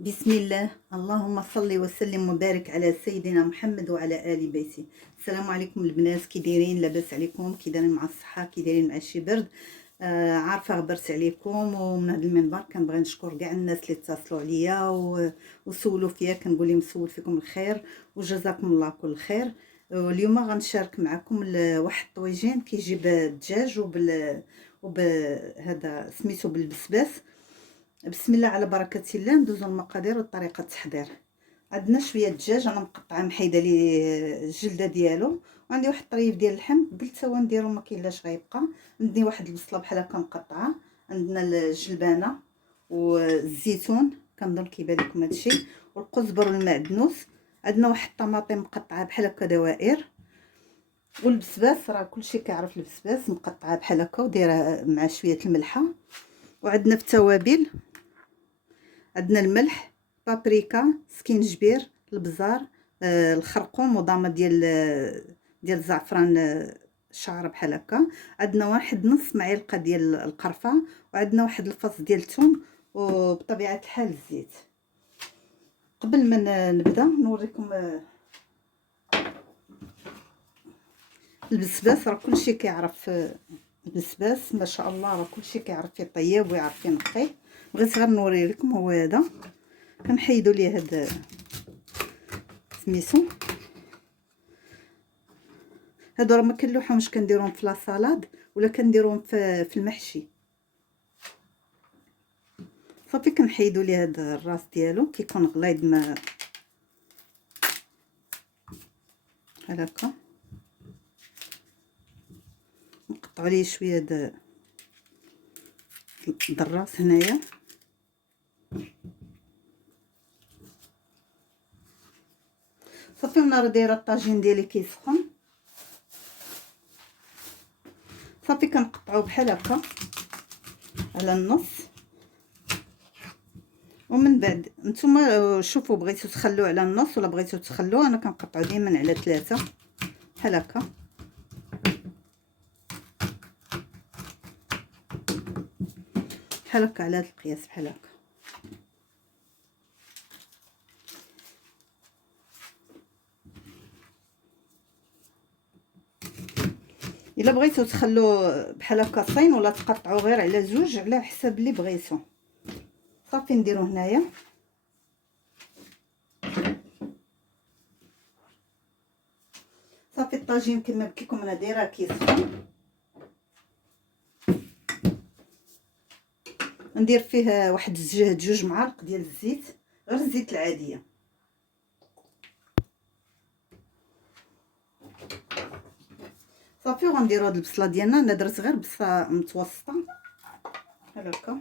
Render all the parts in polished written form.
بسم الله، اللهم صل وسلم وبارك على سيدنا محمد وعلى ال بيته. السلام عليكم البنات، كي دايرين؟ لاباس عليكم؟ كي دايرين مع الصحه؟ كي دايرين مع الشي برد؟ عارفه غبرت عليكم، ومن هذا المنبر كنبغي نشكر كاع الناس اللي اتصلوا عليا وسولوا فيا. كنقول لهم مسول فيكم الخير وجزاكم الله كل خير. اليوم غنشارك معكم واحد الطويجين كيجيب الدجاج وبهذا سميتو بالبسباس. بسم الله على بركة الله. ندوزو المقادير وطريقة التحضير. عندنا شويه دجاج انا مقطعه محيده ليه الجلده ديالو، وعندي واحد الطريف ديال اللحم قلت هو نديرو ما كاين لاش غيبقى. عندي واحد البصله بحال هكا مقطعه، عندنا الجلبانه والزيتون كنظن كيبان لكم هادشي، والقزبر والمعدنوس. عندنا واحد الطماطم مقطعه بحال هكا دوائر، والبسباس راه كلشي كيعرف البسباس مقطعه بحال هكا ودايره مع شويه الملحه. وعندنا في التوابل عندنا الملح، بابريكا، سكينجبير، البزار، الخرقوم، وضامه ديال الزعفران، شعر بحال هكا. عندنا واحد نص معلقه ديال القرفه، وعندنا واحد الفص ديال الثوم، وبطبيعه الحال الزيت. قبل ما نبدا نوريكم البسباس. راه كلشي كيعرف البسباس ما شاء الله، راه كلشي كيعرف يطيب ويعرف ينقي. بغيت غير نوري لكم هو هذا. كنحيدوا ليه هاد سميتو، هادو راه ما كنلوحهمش، كنديرهم في لاصالاد ولا كنديرهم في المحشي. صافي كنحيدوا ليه هاد الراس ديالو كيكون غليظ ما بحال هكا. نقطعوا ليه شويه د الراس هنايا. صافي وانا راه دايره الطاجين ديالي كيسخن. صافي كنقطعو بحال هكا على النص، ومن بعد نتوما شوفوا بغيتو تخلوه على النص ولا بغيتو تخلوه. انا كنقطعو دائما على 3 بحال هكا. بحال هكا على هاد القياس بحال هكا. الا بغيتو تخلوه بحال هكا صين ولا تقطعوا غير على زوج على حساب اللي بغيتو. صافي نديرو هنايا. صافي الطاجين كما قلت لكم انا دايره كيسخن. ندير فيه واحد جوج معالق ديال الزيت، غير الزيت العاديه. صافي وغنديرو هاد البصله ديالنا. انا درت غير بصله متوسطه بحال هكا.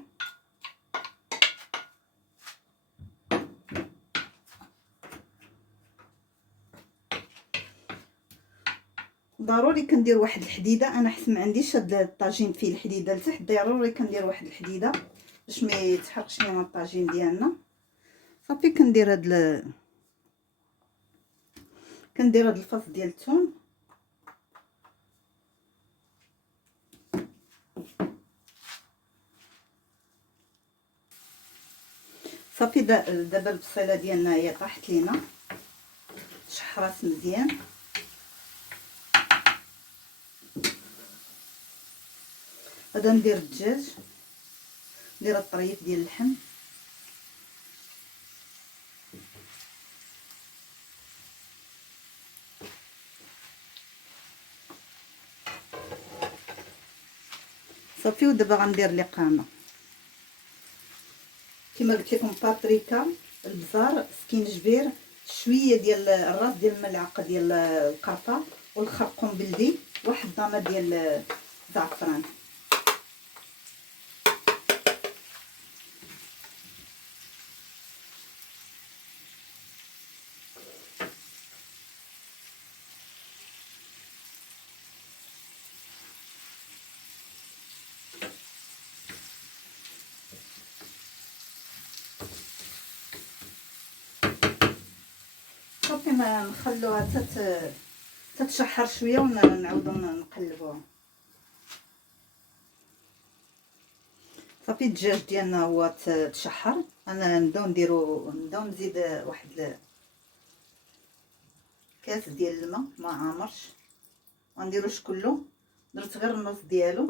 ضروري كندير واحد الحديده. انا حيت ما عنديش هاد الطاجين فيه الحديده لتحت، ضروري كندير واحد الحديده باش ما يتحرقش لينا الطاجين ديالنا. صافي كندير كندير هاد الفص ديال الثوم. صافي دابا البصيله ديالنا هي طاحت لينا، شحرات مزيان. غادا ندير الدجاج، ندير الطريف ديال اللحم. صافي ودابا غندير لقامه كما قلت لكم، بابريكا، البزار، سكينجبير، شويه ديال الراس ديال الملعقه ديال القرفه، والخرقوم بلدي، واحد ضامه ديال الزعفران. صافي ما نخلوها تتشحر شويه ونعاودو نقلبوها. صافي الدجاج ديالنا هو تشحر. انا نبداو نزيد واحد كاس ديال الماء ما عامرش، غنديروش كله، درت غير النص ديالو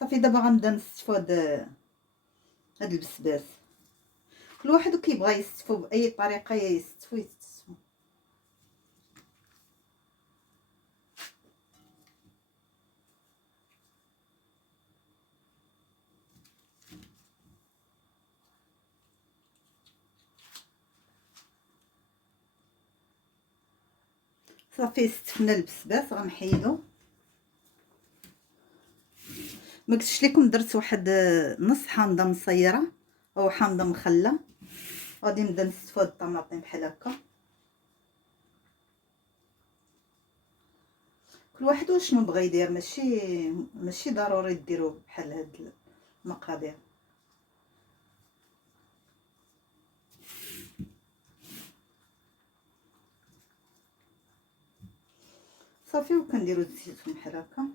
صافي. دابا غنبدا نستفو هاد البسباس. كل واحد كيبغى يستفو باي طريقه يستفو. صافي استفنا البسباس غنحيدو. ما قلتش لكم درت واحد نص حامضه مصيره او حامضه مخله. غادي نبدا نستفو هاد الطماطم بحال هكا. كل واحد وشنو بغى يدير، ماشي ضروري ديروا بحال هاد المقادير. صافي وكنديروا الزيتون بحال هكا.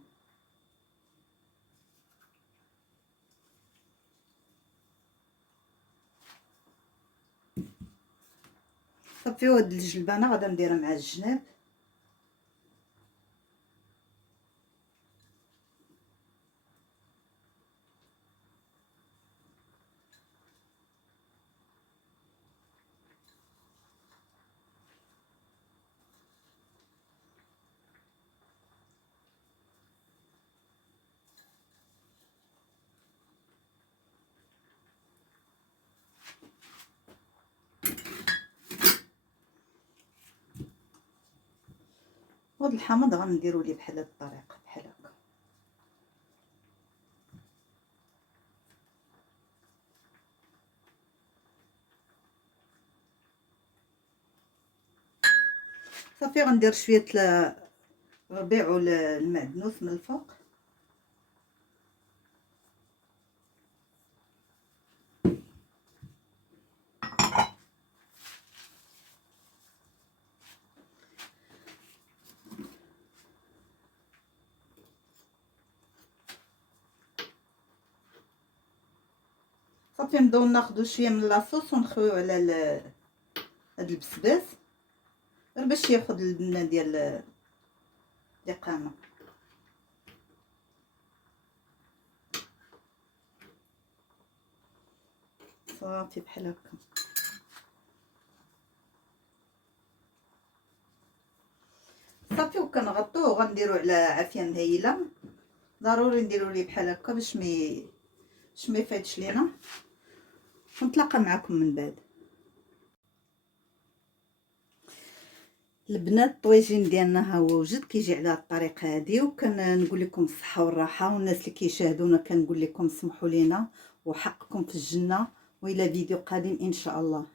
صافي وهاد الجلبانه غادا نديرها مع الجناب. وهاد الحامض غنديروا ليه بحال هاد الطريقه بحال هكا. صافي غندير شويه الربيع والمعدنوس من الفوق. صافي نبداو ناخدو شويه من لاصوص ونخويو على هاد البسباس غير باش ياخد البنه ديال الاقامه. صافي بحال هكا. صافي وكنغطوه وغنديرو على عافيه مهيله. ضروري نديرو ليه بحال هكا باش ما يفيضش لينا. ونتلاقى معكم من بعد. البنات الطويجين ديالنا ها هو وجد كيجي على الطريقه هذه. وكنقول لكم الصحه والراحه، والناس اللي كيشاهدونا كنقول لكم سمحوا لينا وحقكم في الجنه. والى فيديو قادم ان شاء الله.